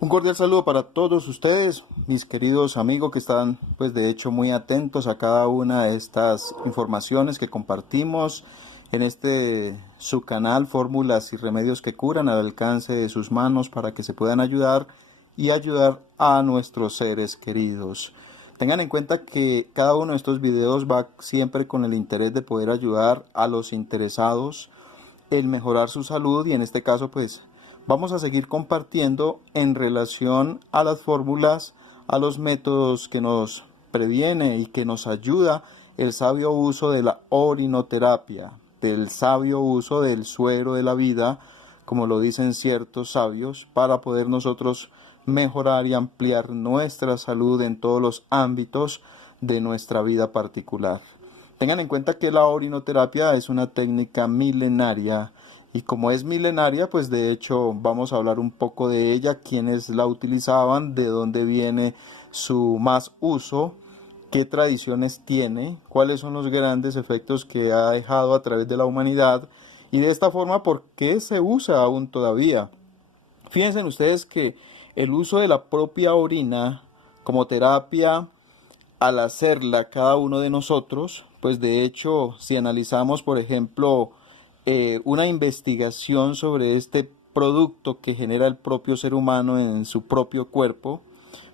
Un cordial saludo para todos ustedes, mis queridos amigos que están pues de hecho muy atentos a cada una de estas informaciones que compartimos en este su canal Fórmulas y Remedios que Curan al alcance de sus manos para que se puedan ayudar y ayudar a nuestros seres queridos. Tengan en cuenta que cada uno de estos videos va siempre con el interés de poder ayudar a los interesados en mejorar su salud y en este caso pues vamos a seguir compartiendo en relación a las fórmulas, a los métodos que nos previene y que nos ayuda el sabio uso de la orinoterapia, del sabio uso del suero de la vida, como lo dicen ciertos sabios, para poder nosotros mejorar y ampliar nuestra salud en todos los ámbitos de nuestra vida particular. Tengan en cuenta que la orinoterapia es una técnica milenaria y como es milenaria, pues de hecho vamos a hablar un poco de ella, quiénes la utilizaban, de dónde viene su más uso, qué tradiciones tiene, cuáles son los grandes efectos que ha dejado a través de la humanidad y de esta forma por qué se usa aún todavía. Fíjense ustedes que el uso de la propia orina como terapia al hacerla cada uno de nosotros, pues de hecho, si analizamos, por ejemplo, una investigación sobre este producto que genera el propio ser humano en su propio cuerpo,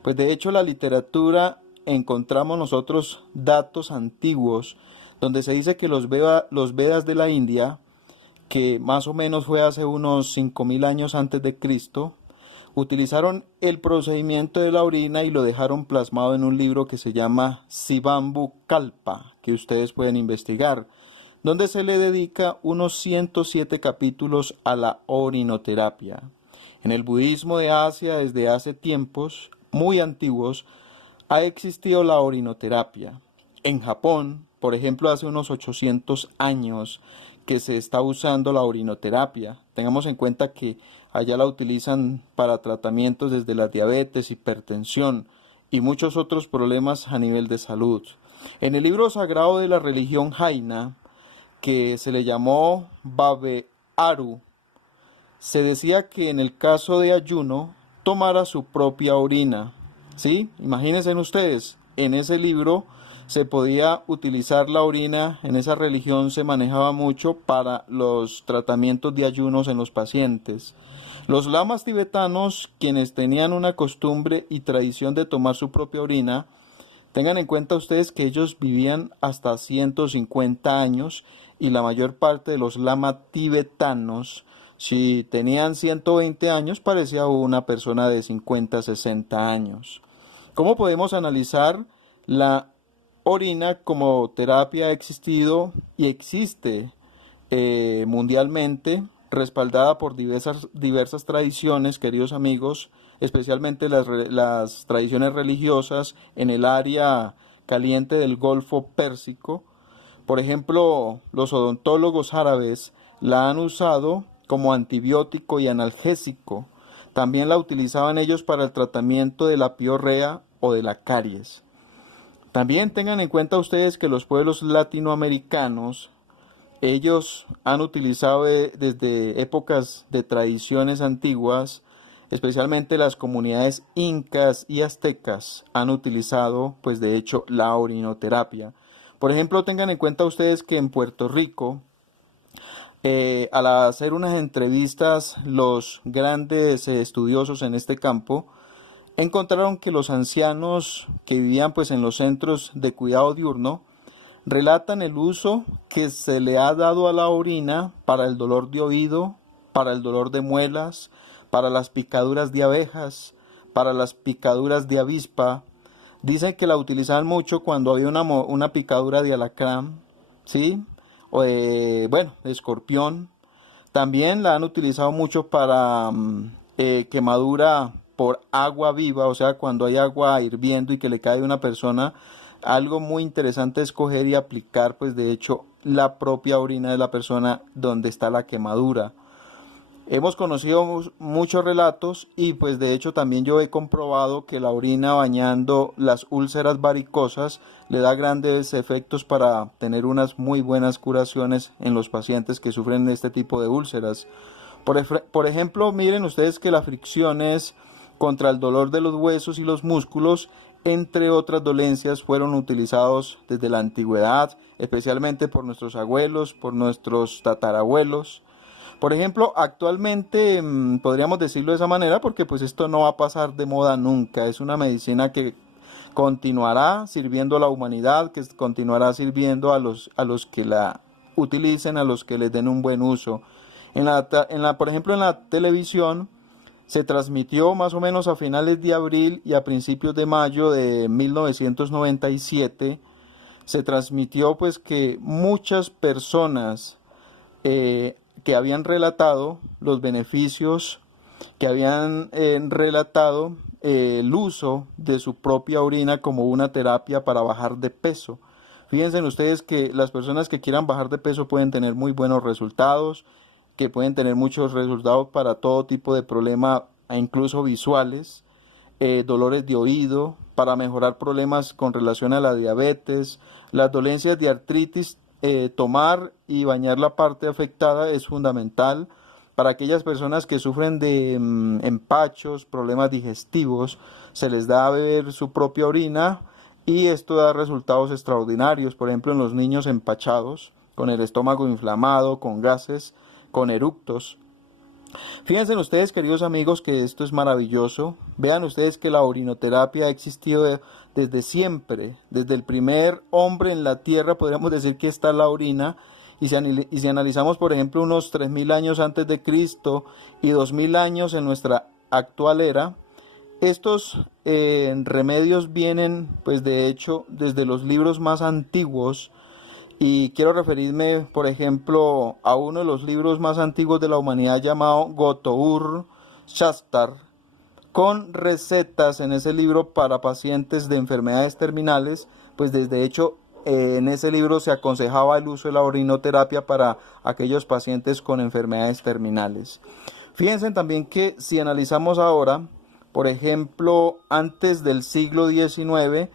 pues de hecho la literatura encontramos nosotros datos antiguos donde se dice que los Vedas de la India, que más o menos fue hace unos 5000 años antes de Cristo, utilizaron el procedimiento de la orina y lo dejaron plasmado en un libro que se llama Sivambu Kalpa, que ustedes pueden investigar, donde se le dedica unos 107 capítulos a la orinoterapia. En el budismo de Asia, desde hace tiempos muy antiguos, ha existido la orinoterapia. En Japón, por ejemplo, hace unos 800 años que se está usando la orinoterapia. Tengamos en cuenta que allá la utilizan para tratamientos desde la diabetes, hipertensión y muchos otros problemas a nivel de salud. En el libro sagrado de la religión Jaina, que se le llamó Babe-Aru, se decía que en el caso de ayuno tomara su propia orina. ¿Sí? Imagínense ustedes, en ese libro se podía utilizar la orina, en esa religión se manejaba mucho para los tratamientos de ayunos en los pacientes. Los lamas tibetanos, quienes tenían una costumbre y tradición de tomar su propia orina, tengan en cuenta ustedes que ellos vivían hasta 150 años y la mayor parte de los lama tibetanos, si tenían 120 años, parecía una persona de 50, 60 años. ¿Cómo podemos analizar la orina como terapia? Ha existido y existe mundialmente, respaldada por diversas tradiciones, queridos amigos, especialmente las tradiciones religiosas en el área caliente del Golfo Pérsico. Por ejemplo, los odontólogos árabes la han usado como antibiótico y analgésico. También la utilizaban ellos para el tratamiento de la piorrea o de la caries. También tengan en cuenta ustedes que los pueblos latinoamericanos, ellos han utilizado desde épocas de tradiciones antiguas, especialmente las comunidades incas y aztecas, han utilizado, pues de hecho, la orinoterapia. Por ejemplo, tengan en cuenta ustedes que en Puerto Rico, al hacer unas entrevistas, los grandes estudiosos en este campo encontraron que los ancianos que vivían pues en los centros de cuidado diurno relatan el uso que se le ha dado a la orina para el dolor de oído, para el dolor de muelas, para las picaduras de abejas, para las picaduras de avispa. Dicen que la utilizaban mucho cuando había una picadura de alacrán, ¿sí? O de escorpión. También la han utilizado mucho para quemadura por agua viva, o sea, cuando hay agua hirviendo y que le cae a una persona, algo muy interesante es coger y aplicar, pues de hecho, la propia orina de la persona donde está la quemadura. Hemos conocido muchos relatos y pues de hecho también yo he comprobado que la orina bañando las úlceras varicosas le da grandes efectos para tener unas muy buenas curaciones en los pacientes que sufren de este tipo de úlceras. Por ejemplo, miren ustedes que las fricciones contra el dolor de los huesos y los músculos, entre otras dolencias, fueron utilizados desde la antigüedad, especialmente por nuestros abuelos, por nuestros tatarabuelos. Por ejemplo, actualmente podríamos decirlo de esa manera porque pues esto no va a pasar de moda nunca. Es una medicina que continuará sirviendo a la humanidad, que continuará sirviendo a los que la utilicen, a los que les den un buen uso. Por ejemplo, en la televisión se transmitió más o menos a finales de abril y a principios de mayo de 1997. Se transmitió pues que muchas personas que habían relatado los beneficios, que habían relatado el uso de su propia orina como una terapia para bajar de peso. Fíjense ustedes que las personas que quieran bajar de peso pueden tener muy buenos resultados, que pueden tener muchos resultados para todo tipo de problemas, incluso visuales, dolores de oído, para mejorar problemas con relación a la diabetes, las dolencias de artritis. Tomar y bañar la parte afectada es fundamental para aquellas personas que sufren de empachos, problemas digestivos. Se les da a beber su propia orina y esto da resultados extraordinarios. Por ejemplo, en los niños empachados, con el estómago inflamado, con gases, con eructos. Fíjense ustedes, queridos amigos, que esto es maravilloso. Vean ustedes que la orinoterapia ha existido desde siempre. Desde el primer hombre en la tierra podríamos decir que está la orina. Y si analizamos, por ejemplo, unos 3000 años antes de Cristo y 2000 años en nuestra actual era, estos remedios vienen, pues de hecho, desde los libros más antiguos. Y quiero referirme, por ejemplo, a uno de los libros más antiguos de la humanidad llamado Gotour Shastar, con recetas en ese libro para pacientes de enfermedades terminales. Pues desde hecho en ese libro se aconsejaba el uso de la orinoterapia para aquellos pacientes con enfermedades terminales. Fíjense también que si analizamos ahora, por ejemplo, antes del siglo XIX,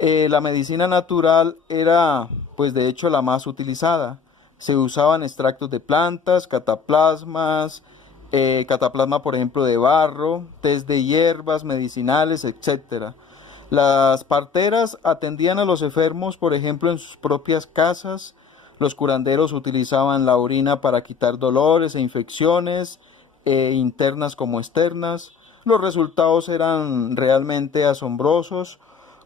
la medicina natural era, pues de hecho, la más utilizada. Se usaban extractos de plantas, cataplasma, por ejemplo, de barro, tés de hierbas medicinales, etc. Las parteras atendían a los enfermos, por ejemplo, en sus propias casas. Los curanderos utilizaban la orina para quitar dolores e infecciones, internas como externas. Los resultados eran realmente asombrosos,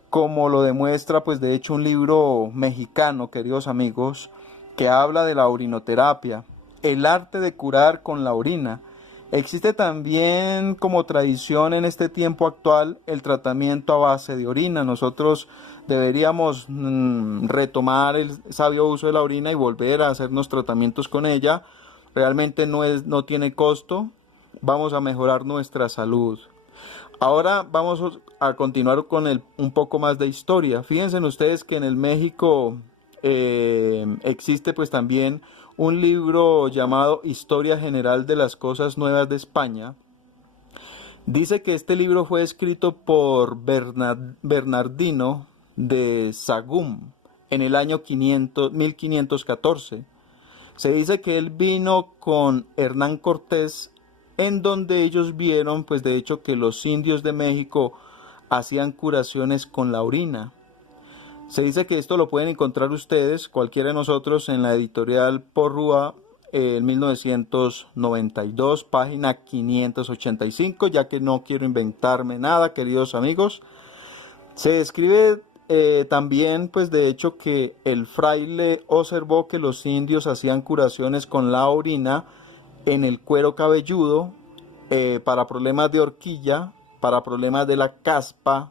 como lo demuestra pues de hecho un libro mexicano, queridos amigos, que habla de la orinoterapia, el arte de curar con la orina. Existe también como tradición en este tiempo actual el tratamiento a base de orina. Nosotros deberíamos retomar el sabio uso de la orina y volver a hacernos tratamientos con ella. Realmente no tiene costo, vamos a mejorar nuestra salud. Ahora vamos a continuar con un poco más de historia. Fíjense ustedes que en el México existe pues también un libro llamado Historia General de las Cosas Nuevas de España. Dice que este libro fue escrito por Bernardino de Sahagún en el año 1514. Se dice que él vino con Hernán Cortés, en donde ellos vieron, pues de hecho, que los indios de México hacían curaciones con la orina. Se dice que esto lo pueden encontrar ustedes, cualquiera de nosotros, en la editorial Porrúa, en 1992, página 585, ya que no quiero inventarme nada, queridos amigos. Se describe también, pues de hecho, que el fraile observó que los indios hacían curaciones con la orina en el cuero cabelludo, para problemas de horquilla, para problemas de la caspa,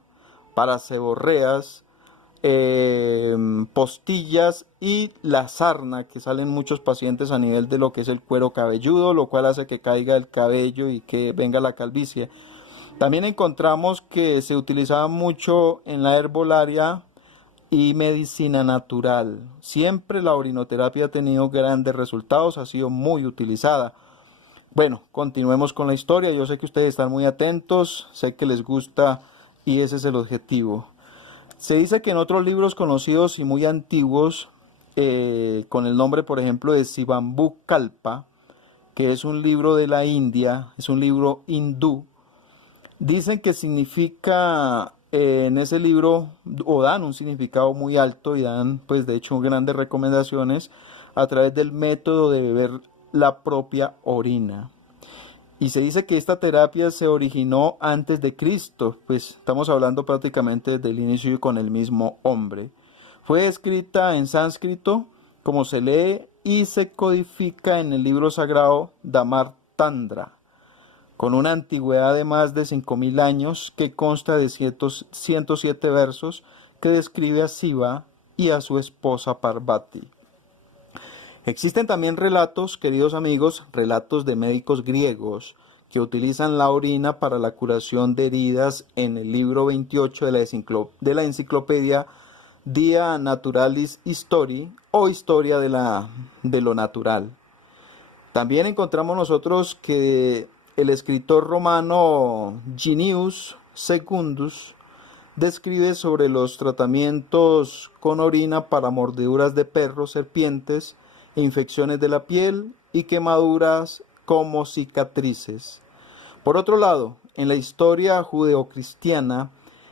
para seborreas, postillas y la sarna, que salen muchos pacientes a nivel de lo que es el cuero cabelludo, lo cual hace que caiga el cabello y que venga la calvicie. También encontramos que se utilizaba mucho en la herbolaria y medicina natural. Siempre la orinoterapia ha tenido grandes resultados, ha sido muy utilizada. Bueno, continuemos con la historia. Yo sé que ustedes están muy atentos, sé que les gusta y ese es el objetivo. Se dice que en otros libros conocidos y muy antiguos, con el nombre, por ejemplo, de Sivambhu Kalpa, que es un libro de la India, es un libro hindú, Dicen que significa en ese libro, o dan un significado muy alto y dan, pues de hecho, grandes recomendaciones a través del método de beber la propia orina. Y se dice que esta terapia se originó antes de Cristo, pues estamos hablando prácticamente desde el inicio y con el mismo hombre. Fue escrita en sánscrito, como se lee, y se codifica en el libro sagrado Damar Tandra, con una antigüedad de más de 5000 años que consta de 107 versos que describe a Shiva y a su esposa Parvati. Existen también relatos, queridos amigos, relatos de médicos griegos que utilizan la orina para la curación de heridas en el libro 28 de la enciclopedia Dia Naturalis Histori o Historia de lo Natural. También encontramos nosotros que el escritor romano Ginius Secundus describe sobre los tratamientos con orina para mordeduras de perros, serpientes, infecciones de la piel y quemaduras como cicatrices. Por otro lado, en la historia judeocristiana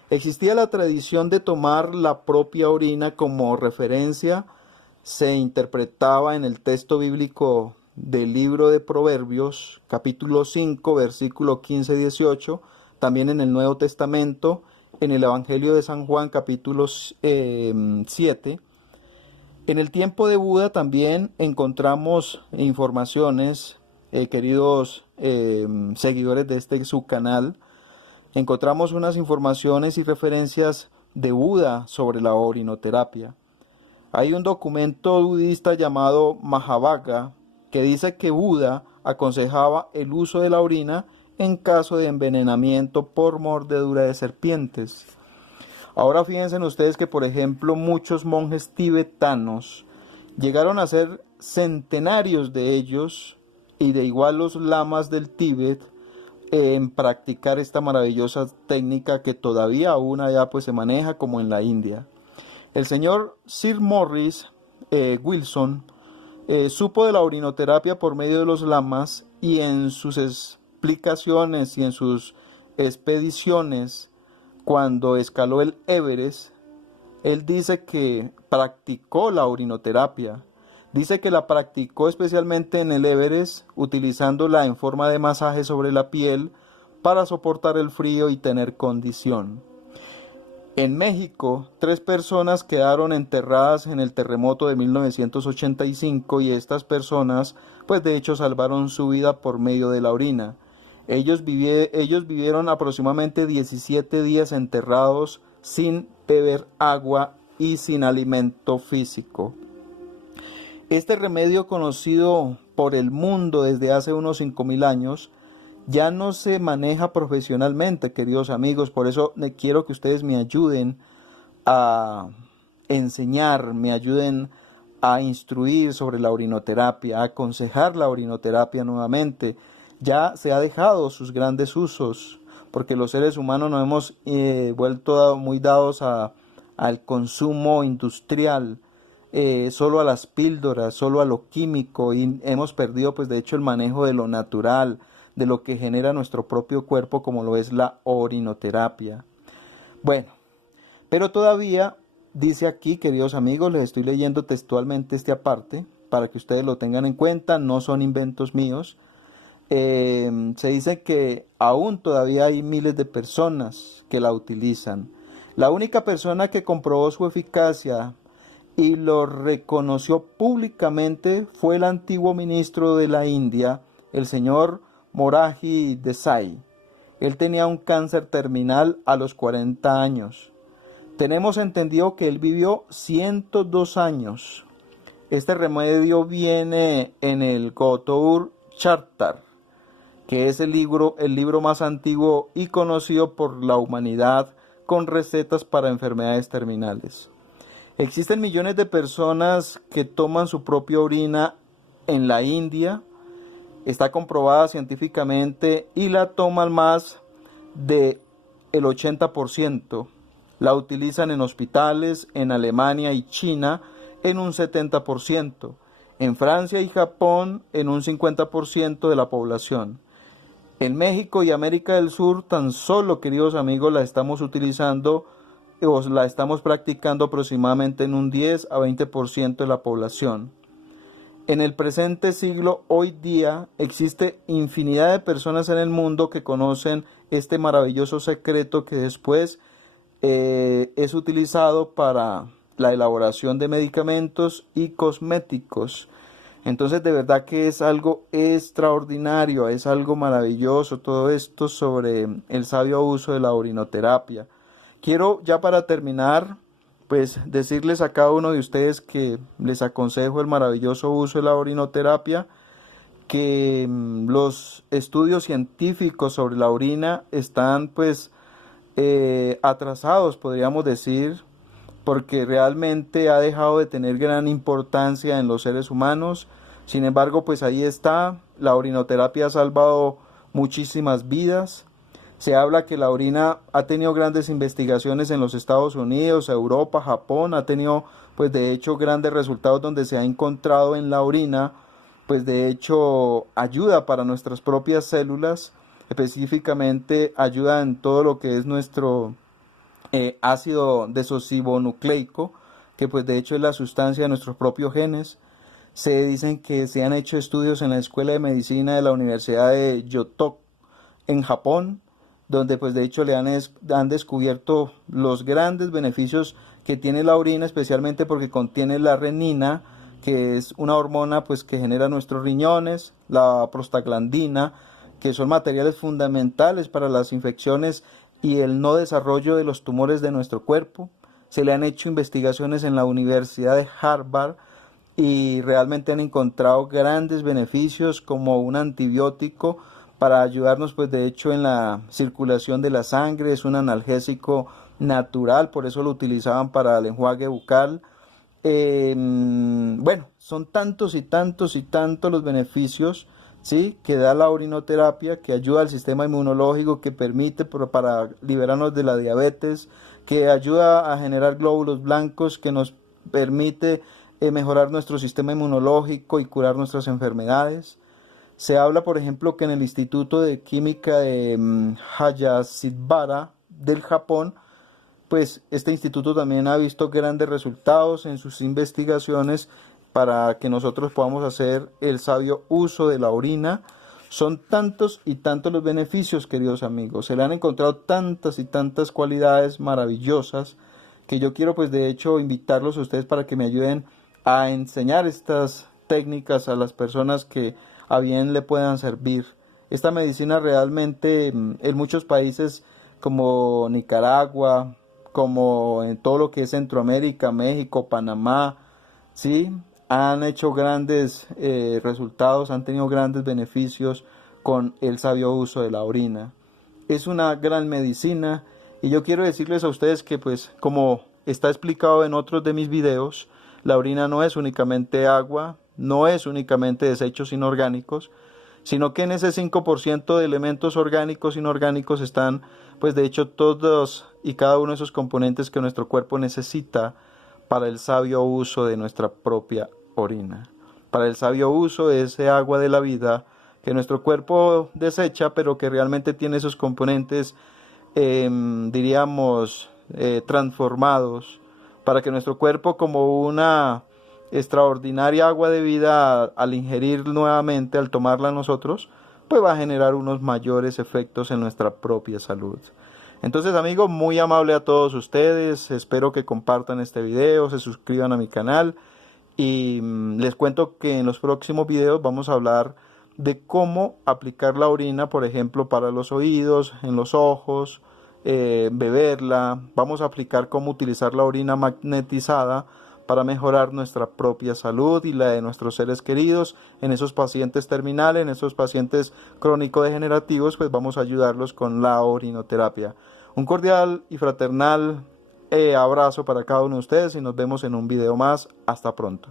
existía la tradición de tomar la propia orina como referencia. Se interpretaba en el texto bíblico del libro de Proverbios, capítulo 5, versículo 15-18, también en el Nuevo Testamento, en el Evangelio de San Juan, capítulo 7. En el tiempo de Buda también encontramos informaciones, queridos seguidores de este subcanal, encontramos unas informaciones y referencias de Buda sobre la orinoterapia. Hay un documento budista llamado Mahavagga que dice que Buda aconsejaba el uso de la orina en caso de envenenamiento por mordedura de serpientes. Ahora fíjense ustedes que, por ejemplo, muchos monjes tibetanos llegaron a ser centenarios de ellos y de igual los lamas del Tíbet en practicar esta maravillosa técnica que todavía aún allá pues se maneja como en la India. El señor Sir Morris Wilson supo de la orinoterapia por medio de los lamas y en sus explicaciones y en sus expediciones cuando escaló el Everest, él dice que practicó la orinoterapia. Dice que la practicó especialmente en el Everest, utilizándola en forma de masaje sobre la piel para soportar el frío y tener condición. En México, 3 personas quedaron enterradas en el terremoto de 1985 y estas personas, pues de hecho, salvaron su vida por medio de la orina. Ellos vivieron aproximadamente 17 días enterrados sin beber agua y sin alimento físico. Este remedio, conocido por el mundo desde hace unos 5000 años, ya no se maneja profesionalmente, queridos amigos. Por eso quiero que ustedes me ayuden a enseñar, me ayuden a instruir sobre la orinoterapia, a aconsejar la orinoterapia nuevamente. Ya se ha dejado sus grandes usos, porque los seres humanos nos hemos vuelto muy dados al consumo industrial, solo a las píldoras, solo a lo químico, y hemos perdido pues de hecho el manejo de lo natural, de lo que genera nuestro propio cuerpo, como lo es la orinoterapia. Bueno, pero todavía dice aquí, queridos amigos, les estoy leyendo textualmente este aparte, para que ustedes lo tengan en cuenta, no son inventos míos. Se dice que aún todavía hay miles de personas que la utilizan. La única persona que comprobó su eficacia y lo reconoció públicamente fue el antiguo ministro de la India, el señor Morarji Desai. Él tenía un cáncer terminal a los 40 años. Tenemos entendido que él vivió 102 años. Este remedio viene en el Gautaur Chartar, que es el libro más antiguo y conocido por la humanidad con recetas para enfermedades terminales. Existen millones de personas que toman su propia orina en la India. Está comprobada científicamente y la toman más del 80%. La utilizan en hospitales, en Alemania y China en un 70%. En Francia y Japón en un 50% de la población. En México y América del Sur tan solo, queridos amigos, la estamos utilizando o la estamos practicando aproximadamente en un 10 a 20% de la población. En el presente siglo, hoy día, existe infinidad de personas en el mundo que conocen este maravilloso secreto que después es utilizado para la elaboración de medicamentos y cosméticos. Entonces, de verdad que es algo extraordinario, es algo maravilloso todo esto sobre el sabio uso de la orinoterapia. Quiero ya para terminar, pues decirles a cada uno de ustedes que les aconsejo el maravilloso uso de la orinoterapia, que los estudios científicos sobre la orina están pues atrasados, podríamos decir, porque realmente ha dejado de tener gran importancia en los seres humanos. Sin embargo, pues ahí está, la orinoterapia ha salvado muchísimas vidas. Se habla que la orina ha tenido grandes investigaciones en los Estados Unidos, Europa, Japón, ha tenido pues de hecho grandes resultados donde se ha encontrado en la orina pues de hecho ayuda para nuestras propias células, específicamente ayuda en todo lo que es nuestro ácido desoxibonucleico, que pues de hecho es la sustancia de nuestros propios genes. Se dicen que se han hecho estudios en la Escuela de Medicina de la Universidad de Yoto en Japón, donde pues de hecho han descubierto los grandes beneficios que tiene la orina, especialmente porque contiene la renina, que es una hormona pues que genera nuestros riñones, la prostaglandina, que son materiales fundamentales para las infecciones y el no desarrollo de los tumores de nuestro cuerpo. Se le han hecho investigaciones en la Universidad de Harvard y realmente han encontrado grandes beneficios como un antibiótico para ayudarnos pues de hecho en la circulación de la sangre, es un analgésico natural, por eso lo utilizaban para el enjuague bucal. Bueno, son tantos y tantos y tantos los beneficios, ¿sí?, que da la orinoterapia, que ayuda al sistema inmunológico, que permite para liberarnos de la diabetes, que ayuda a generar glóbulos blancos, que nos permite mejorar nuestro sistema inmunológico y curar nuestras enfermedades. Se habla, por ejemplo, que en el Instituto de Química de Hayashibara del Japón, pues este instituto también ha visto grandes resultados en sus investigaciones para que nosotros podamos hacer el sabio uso de la orina. Son tantos y tantos los beneficios, queridos amigos. Se le han encontrado tantas y tantas cualidades maravillosas que yo quiero pues de hecho invitarlos a ustedes para que me ayuden a enseñar estas técnicas a las personas que a bien le puedan servir. Esta medicina realmente en muchos países como Nicaragua, como en todo lo que es Centroamérica, México, Panamá, ¿sí?, han hecho grandes resultados, han tenido grandes beneficios con el sabio uso de la orina. Es una gran medicina y yo quiero decirles a ustedes que pues como está explicado en otros de mis videos, la orina no es únicamente agua, no es únicamente desechos inorgánicos, sino que en ese 5% de elementos orgánicos e inorgánicos están, pues de hecho, todos y cada uno de esos componentes que nuestro cuerpo necesita para el sabio uso de nuestra propia orina, para el sabio uso de ese agua de la vida que nuestro cuerpo desecha, pero que realmente tiene esos componentes, diríamos, transformados, para que nuestro cuerpo, como una extraordinaria agua de vida, al ingerir nuevamente, al tomarla nosotros, pues va a generar unos mayores efectos en nuestra propia salud. Entonces, amigos, muy amable a todos ustedes, espero que compartan este video, se suscriban a mi canal y les cuento que en los próximos videos vamos a hablar de cómo aplicar la orina, por ejemplo, para los oídos, en los ojos, beberla. Vamos a aplicar cómo utilizar la orina magnetizada para mejorar nuestra propia salud y la de nuestros seres queridos. En esos pacientes terminales, en esos pacientes crónico-degenerativos, pues vamos a ayudarlos con la orinoterapia. Un cordial y fraternal abrazo para cada uno de ustedes y nos vemos en un video más. Hasta pronto.